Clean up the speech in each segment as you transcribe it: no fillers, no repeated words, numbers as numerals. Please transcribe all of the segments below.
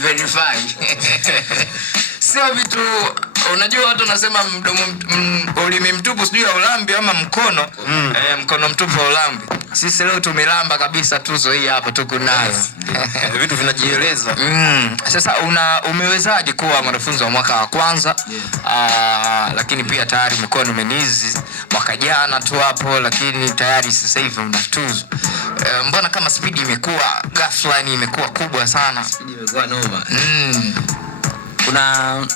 verify. Sio vitu unajua watu wanasema mdomo ulimi mtupu sijui ya ulambi ama mkono mkono mtupu wa ulambi. Sisi leo tumelamba kabisa tuzo hii hapa tuko nayo. Vitu vinajieleza. Sasa umewezaje kuwa mwanafunzi wa mwaka wa kwanza? Lakini pia tayari umekuwa nominizi mwaka jana tu hapo, lakini tayari sasa hivi una tuzo. Mbona kama speed imekuwa ghafla, ni imekuwa kubwa sana? Speed imekuwa noma. Kuna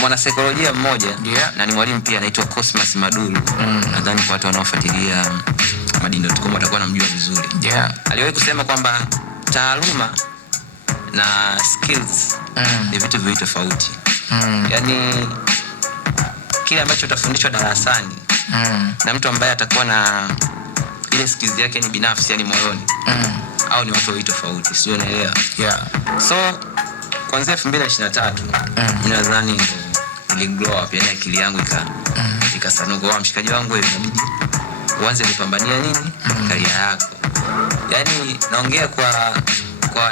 mwanasaikolojia mmoja na ni mwalimu pia anaitwa Cosmas Maduru. Nadhani kwa watu wanaofuatilia Madini.com watakuwa wanamjua vizuri. Aliwahi kusema kwamba taaluma na skills ni vitu viwili tofauti. Yaani kile ambacho utafundishwa darasani na mtu ambaye atakuwa na ile skills yake ni binafsi, yani moyoni, au ni watu wawili tofauti, sio, unaelewa? So kuanzia 2023 mimi nadhani ili grow up, yani akili yangu ikasanuka wa mshikaji wangu, inabidi uanze kupambania nini career yako. Yani naongea kwa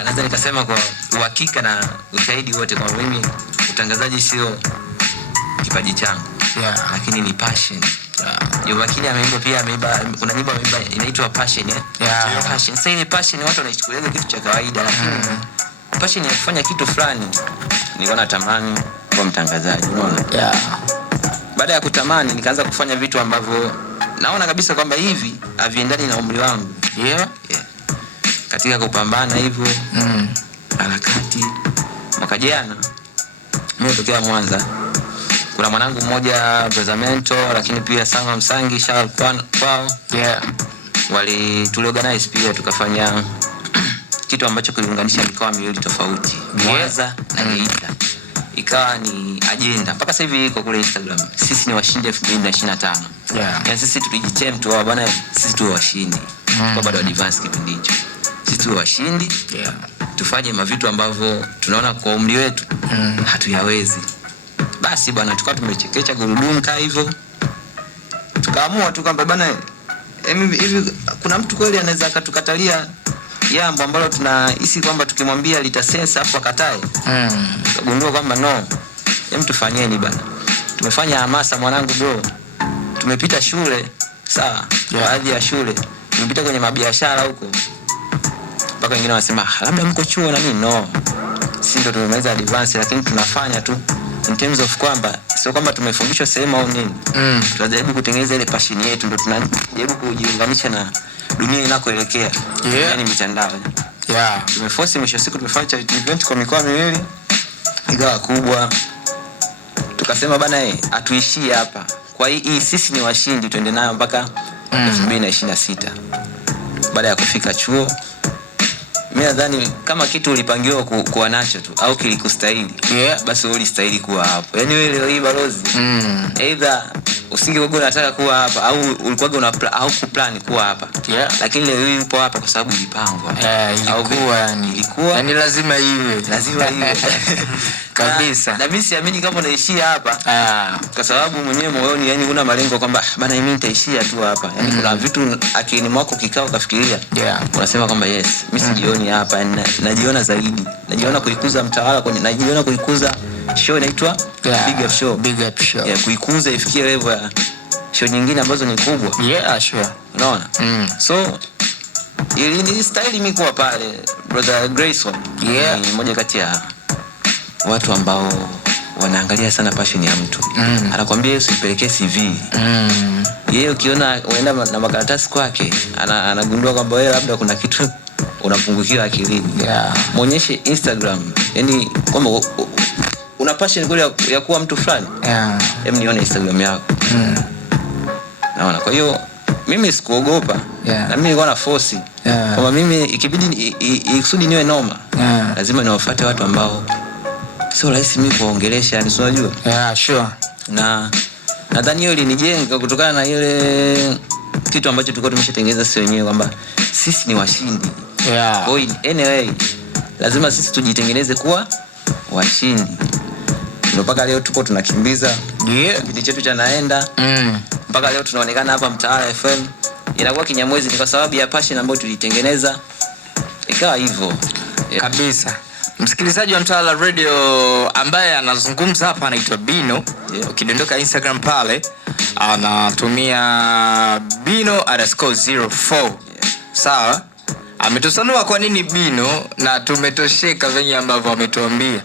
naweza nikasema kwa uhakika na ushahidi wote kwa mimi utangazaji sio kipaji changu, lakini ni passion. Yobakini ameimba pia, kuna nyimbo ameimba inaitwa Passion. Passion. Sasa ile passion watu wanaichukulia kitu cha kawaida, lakini passion ya kufanya kitu fulani nilikuwa natamani kuwa mtangazaji, unaona? Baada ya kutamani nikaanza kufanya vitu ambavyo naona kabisa kwamba hivi haviendani na umri wangu. Katika kupambana hivyo harakati, mwaka jana mimi nitokea Mwanza. Kuna mwanangu mmoja Brazamento, lakini pia Sama Msangi Shal kwao. Tuliorganize pia tukafanya kitu ambacho kiliunganisha mikoa miwili tofauti, Mwanza na Geita. Ikawa ni agenda mpaka sasa hivi iko kule Instagram. Sisi ni washindi 2025. Yani sisi tulijitem tu bwana, sisi tu washindi. Kwa bado advance kipindi hicho. Sisi tu washindi. Tufanye mavitu ambavyo tunaona kwa umri wetu hatuyawezi. Basi bwana tukawa tumechekecha gurudumu kama hivyo. Tukaamua tu kwamba bwana hivi kuna mtu kweli anaweza akatukatalia jambo ambalo tunahisi kwamba tukimwambia litasensa hapo akatae. Tukagundua kwamba no, tufanyeni bana. Tumefanya hamasa mwanangu bro. Tumepita shule, sawa? Baadhi ya shule tumepita kwenye mabiashara huko. Mpaka wengine wanasema labda mko chuo na nini? No. Sisi ndo tumemaliza advance, lakini tunafanya tu in terms of kwamba sio kwamba tumefundishwa sehemu au nini. Tunajaribu kutengeneza ile passion yetu, ndo tunajaribu kujiunganisha na dunia inakoelekea. Yani mitandao. Tumeforce mwisho siku tumefanya event kwa mikoa miwili igawa kubwa. Tukasema bana atuishie hapa. Kwa hii sisi ni washindi, tuende nayo mpaka 2026. Baada ya kufika chuo, mimi nadhani kama kitu ulipangiwa kuwa nacho tu au kilikustahili, basi wewe ulistahili kuwa hapo. Yani wewe leo hii balozi, either usingekuwa unataka kuwa hapa au ulikuwa au kuplan kuwa hapa. Lakini leo hii upo hapa kwa sababu ilipangwa. Ilikuwa yani lazima iwe. Kabisa. Na mimi siamini kama unaishia hapa. Kwa sababu mwenyewe moyoni yani una malengo kwamba bana mimi nitaishia tu hapa. Yani kuna vitu akini mwako kikao kafikiria. Unasema kwamba yes, mimi sijioni hapa, najiona zaidi. Najiona kuikuza Mtawala, najiona kuikuza show inaitwa Big Up Show. Kuikuza ifikie level ya show nyingine ambazo ni kubwa. Unaona? So ili ni style mimi kwa pale brother Grayson. Ni mmoja kati ya watu ambao wanaangalia sana passion ya mtu. Anakuambia usipelekee CV. Yeye ukiona unaenda na makaratasi kwake, anagundua kwamba wewe labda kuna kitu unapungukiwa akilini. Muonyeshe Instagram. Yani kwamba una passion kweli ya kuwa mtu fulani. Hem, nione Instagram yako. Naona. Kwa hiyo mimi sikuogopa. Na mimi nilikuwa na force. Kama mimi ikibidi ikusudi niwe noma, lazima niwafuate watu ambao sio rahisi mimi kuongelesha, yani unajua. Na nadhani hiyo ilinijenga kutokana na ile kitu ambacho tulikuwa tumeshatengeneza sisi wenyewe kwamba sisi ni washindi. Kwa hiyo anyway lazima sisi tujitengeneze kuwa washindi. Ndio mpaka leo tuko tunakimbiza. Kipindi chetu cha naenda. Mpaka leo tunaonekana hapa Mtawala FM. Inakuwa Kinyamwezi ni kwa sababu ya passion ambayo tulitengeneza. Ikawa hivyo. kabisa. Msikilizaji wa Mtawala Radio ambaye anazungumza hapa anaitwa Bino. Ukidondoka Instagram pale anatumia Bino_04. Sawa? Ametusanua kwa nini Bino na tumetosheka venye ambavyo ametuambia.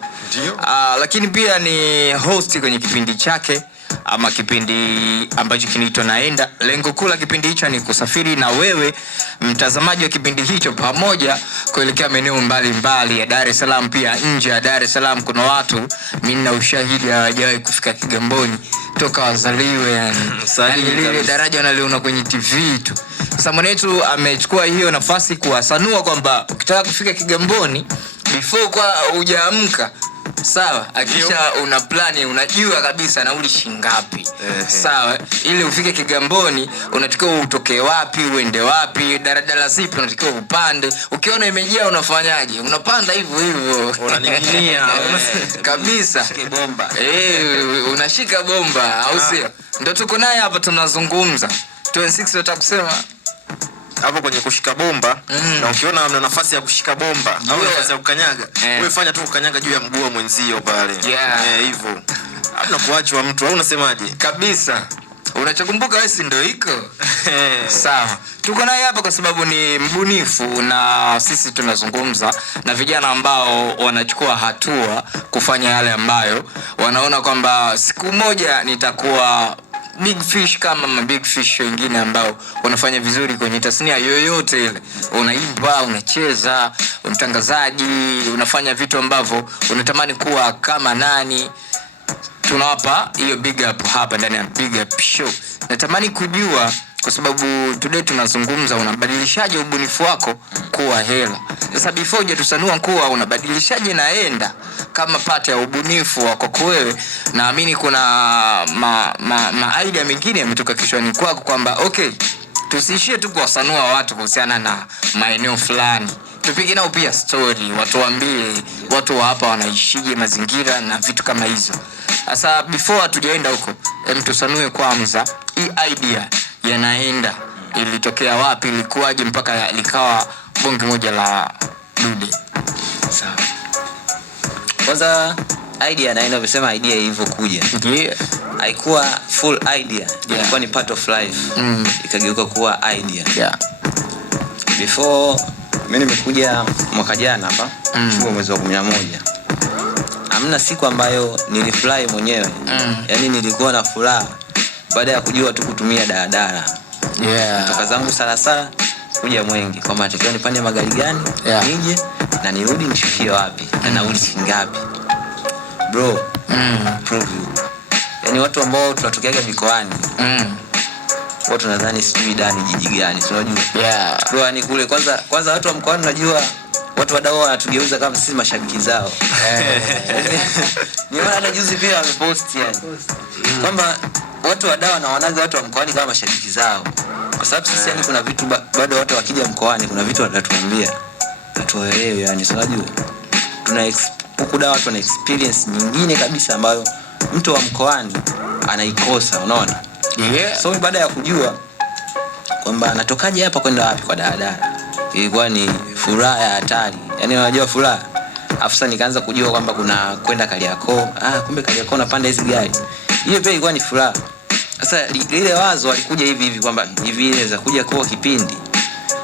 Lakini pia ni host kwenye kipindi chake ama kipindi ambacho kinaitwa Naenda. Lengo kuu la kipindi hicho ni kusafiri na wewe mtazamaji wa kipindi hicho pamoja kuelekea maeneo mbalimbali ya Dar es Salaam, pia nje ya Dar es Salaam. Kuna watu mimi na ushahidi hawajawahi kufika Kigamboni toka wazaliwe, yani lile daraja wanaliona kwenye TV tu. Sasa mwanetu amechukua hiyo nafasi kuwasanua kwamba ukitaka kufika Kigamboni before kwa hujaamka, sawa, akisha una plani, unajua kabisa nauli shingapi. Sawa, ili ufike Kigamboni unatakiwa utoke wapi, uende wapi, daladala zipi unatakiwa upande. Ukiona imejaa unafanyaje? Unapanda hivyo hivyo, unaning'inia kabisa bomba. Unashika bomba, au sio? Ndio tuko naye hapa tunazungumza. 26 nataka kusema hapo kwenye kushika bomba. Na ukiona mna nafasi ya kushika bomba au nafasi ya kukanyaga, wewe fanya tu kukanyaga juu ya mguu wa mwenzio pale. Hivyo. Hamna kuachwa mtu, au unasemaje? Kabisa. Unachokumbuka wewe si ndio iko? Sawa. Tuko naye hapa kwa sababu ni mbunifu na sisi tunazungumza na vijana ambao wanachukua hatua kufanya yale ambayo wanaona kwamba siku moja nitakuwa big fish kama big fish wengine ambao wanafanya vizuri kwenye tasnia yoyote ile. Unaimba, unacheza, mtangazaji, unafanya vitu ambavyo unatamani kuwa kama nani. Tunawapa hiyo big up hapa ndani ya Big Up Show. Natamani kujua kwa sababu today tunazungumza unabadilishaje ubunifu wako kuwa hela. Sasa before hujatusanua kuwa unabadilishaje Naenda kama pata ya ubunifu wako wewe, naamini kuna idea mengine yametoka kichwani kwako kwamba okay, tusiishie tu kuwasanua watu kuhusiana na maeneo fulani. Tupige nao pia story, watu waambie watu wa hapa wanaishije mazingira na vitu kama hizo. Sasa before hatujaenda huko, tusanue kwanza hii idea ya Naenda ilitokea wapi, ilikuwaje mpaka likawa bonge moja la dude. Sawa. Kwanza idea Naenda, umesema idea ilivyokuja. Haikuwa full idea. Ilikuwa ni part of life. Ikageuka kuwa idea. Before mimi nimekuja mwaka jana hapa, chuo mwezi wa 11. Hamna siku ambayo nilifurahi mwenyewe. Yaani nilikuwa na furaha baada ya kujua tu kutumia daladala. Kutoka zangu Salasala kuja Mwenge, kwamba natakiwa nipande magari gani, nije na nirudi nishukie wapi, na nauli shingapi. Bro, prove you. Yaani watu ambao tunatokeaga mikoani, watu nadhani sijui ndani jiji gani, unajua. Bro, yani kule kwanza watu wa mkoani unajua watu wadau wanatugeuza kama sisi mashabiki zao. Niona hata juzi pia wamepost yani kwamba watu wadau wanaonaga watu wa mkoani kama mashabiki zao. Kwa sababu sisi yani kuna vitu bado watu wakija mkoani kuna vitu wanatuambia tuelewe, yani unajua. Huku da watu wana experience nyingine kabisa ambayo mtu wa mkoani anaikosa, unaona? So baada ya kujua kwamba natokaje hapa kwenda wapi kwa daladala, ilikuwa ni furaha ya hatari. Yaani unajua furaha. Afisa nikaanza kujua kwamba kuna kwenda Kariakoo. Kumbe Kariakoo napanda hizi gari. Hiyo pia ilikuwa ni furaha. Sasa lile wazo alikuja hivi kwamba hivi inaweza kuja kwa kipindi.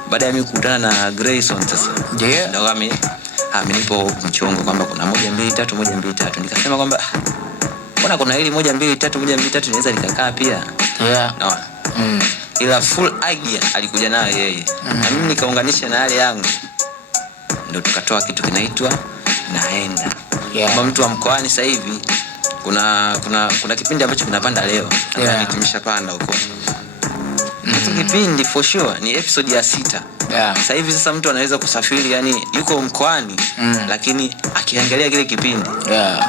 Baada ya mimi kukutana na Grayson sasa. Ndio amenipo mchongo kwamba kuna 1 2 3 1 2 3. Nikasema kwamba kuna hili 1 2 3 1 2 3 inaweza likakaa pia. Naona. Ila full idea alikuja nayo yeye. Na mimi nikaunganisha na yale yangu. Ndio tukatoa kitu kinaitwa Naenda. Kama mtu wa mkoani sasa hivi kuna kipindi ambacho kinapanda leo. Nadhani tumeshapanda huko. Kipindi for sure ni episode ya 6. Sasa hivi sasa mtu anaweza kusafiri, yani yuko mkoani lakini akiangalia kile kipindi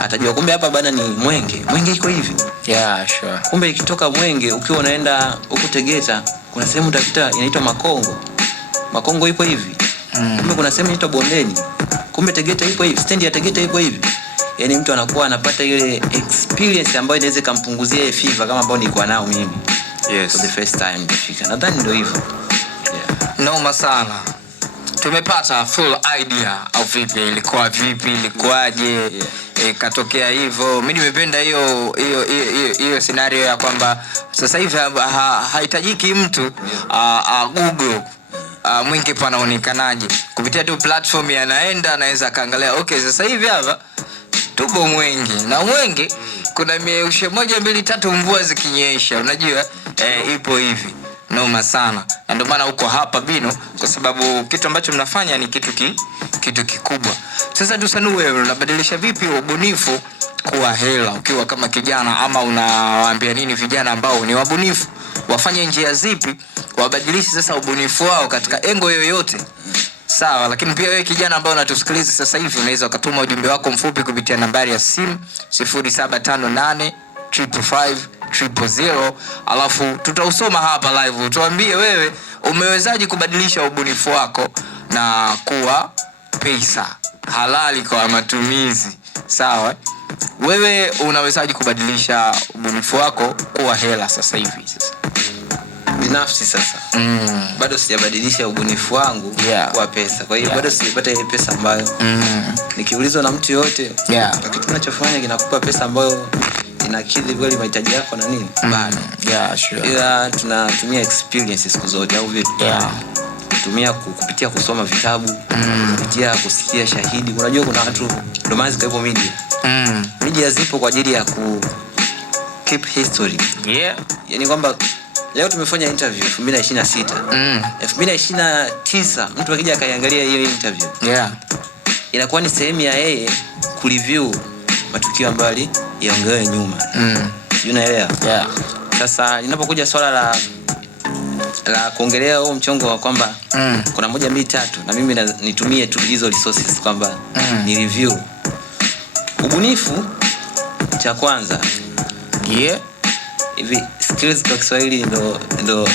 atajua kumbe hapa bana ni Mwenge iko hivi. Sure. Kumbe ikitoka Mwenge ukiwa unaenda huko Tegeta kuna sehemu utapita inaitwa Makongo ipo hivi. Kumbe kuna sehemu inaitwa Bondeni. Kumbe Tegeta ipo hivi, stand ya Tegeta ipo hivi. Yaani mtu anakuwa anapata ile experience ambayo inaweza kumpunguzia fever kama ambayo nilikuwa nao mimi. For the first time nilifika. Nadhani ndio hivyo. Noma sana. tumepata full idea au vipi, ilikuwa vipi, ilikuwaje, ikatokea hivyo. Mimi nimependa hiyo scenario ya kwamba sasa hivi haitajiki mtu Google mwingi panaonekanaje, kupitia tu platform yanaenda, anaweza kaangalia okay, sasa hivi hapa tupo Mwenge, na Mwenge kuna miushe 1 2 3 mvua zikinyesha, unajua ipo hivi noma sana. Na ndio maana uko hapa Bino, kwa sababu kitu ambacho mnafanya ni kitu kikubwa. Sasa Tusanu, wewe unabadilisha vipi ubunifu kuwa hela ukiwa kama kijana, ama unawaambia nini vijana ambao ni wabunifu, wafanye njia zipi wabadilishe sasa ubunifu wao katika engo yoyote? Sawa, lakini pia wewe kijana ambao unatusikiliza sasa hivi, unaweza ukatuma ujumbe wako mfupi kupitia nambari ya simu 0758 555 000, alafu tutausoma hapa live. Tuambie wewe umewezaje kubadilisha ubunifu wako na kuwa pesa halali kwa matumizi. Sawa, wewe unawezaje kubadilisha ubunifu wako kuwa hela sasa hivi? Sasa binafsi sasa bado sijabadilisha ubunifu wangu kuwa pesa. Kwa hiyo bado sijapata ile pesa ambayo nikiulizwa na mtu yote kitu tunachofanya kinakupa pesa ambayo inakidhi kweli mahitaji yako na nini bado. Sure. Ila tunatumia experience siku zote au vipi? Kutumia kupitia kusoma vitabu, kupitia kusikia shahidi. Unajua kuna watu ndio maana zikapo media. Media zipo kwa ajili ya keep history. Yaani kwamba leo tumefanya interview 2026. 2029 mtu akija akaiangalia hiyo interview. Inakuwa ni sehemu ya yeye kureview matukio ambayo yaongewe nyuma. Unaelewa? Sasa linapokuja swala la kuongelea huo mchongo wa kwamba kuna 1 2 3 na mimi nitumie tu hizo resources kwamba ni review. Ubunifu cha kwanza hivi skills kwa Kiswahili ndo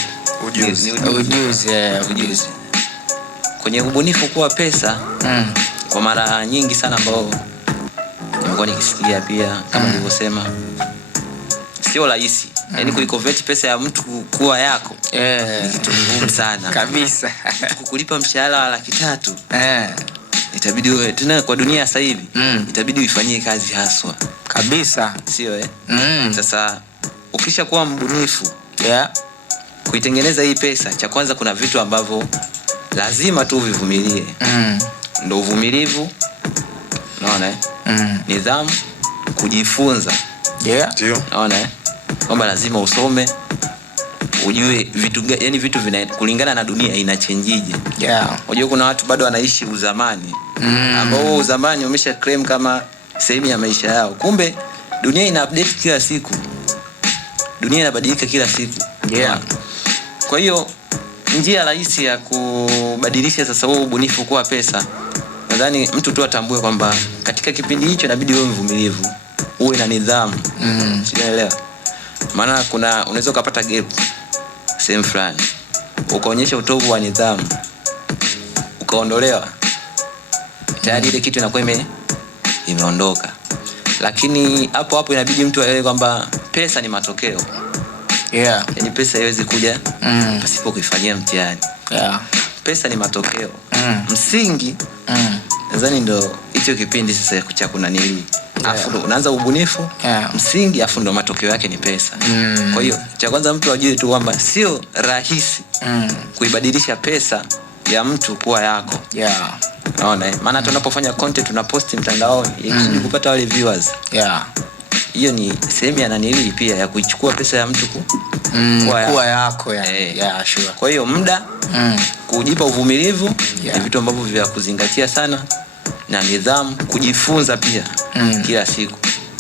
ujuzi. Kwenye ubunifu kuwa pesa kwa mara nyingi sana ambao nimekuwa nikisikia pia kama nilivyosema sio rahisi. Yaani kuiconvert pesa ya mtu kuwa yako ni kitu ngumu sana kabisa. Kukulipa mshahara wa 300,000 itabidi wewe tena kwa dunia sasa hivi itabidi uifanyie kazi haswa kabisa, sio Sasa ukisha kuwa mbunifu kuitengeneza hii pesa, cha kwanza kuna vitu ambavyo lazima tu uvivumilie. Ndio uvumilivu, unaona nidhamu, kujifunza. Unaona kwamba lazima usome, ujue vitu yani vitu kulingana na dunia inachangeje. Unajua kuna watu bado wanaishi uzamani ambao uzamani umesha claim kama sehemu ya maisha yao. Kumbe dunia ina update kila siku. Dunia inabadilika kila siku. Kwa hiyo njia rahisi ya kubadilisha sasa huo ubunifu kuwa pesa, nadhani mtu tu atambue kwamba katika kipindi hicho inabidi uwe mvumilivu, uwe na nidhamu. Unaelewa? Maana unaweza kupata gap sehemu fulani, ukaonyesha utovu wa nidhamu, ukaondolewa, tayari ile kitu inakuwa imeondoka. Lakini hapo inabidi mtu aelewe kwamba pesa ni matokeo. Yaani pesa haiwezi kuja pasipo kuifanyia mtihani. Pesa ni matokeo. Msingi nadhani ndo hicho kipindi sasa cha kunanili. Afu unaanza ubunifu, msingi afu ndo matokeo yake ni pesa. Kwa hiyo cha kwanza mtu ajue tu kwamba sio rahisi kuibadilisha pesa ya mtu kuwa yako. Unaona maana tunapofanya content tunapost mtandaoni ili kupata wale viewers. Hiyo ni sehemu ya nanili pia ya kuichukua pesa ya mtu kuwa yako sure. Kwa hiyo muda kujipa uvumilivu ni vitu ambavyo vya kuzingatia sana, na nidhamu, kujifunza pia kila siku.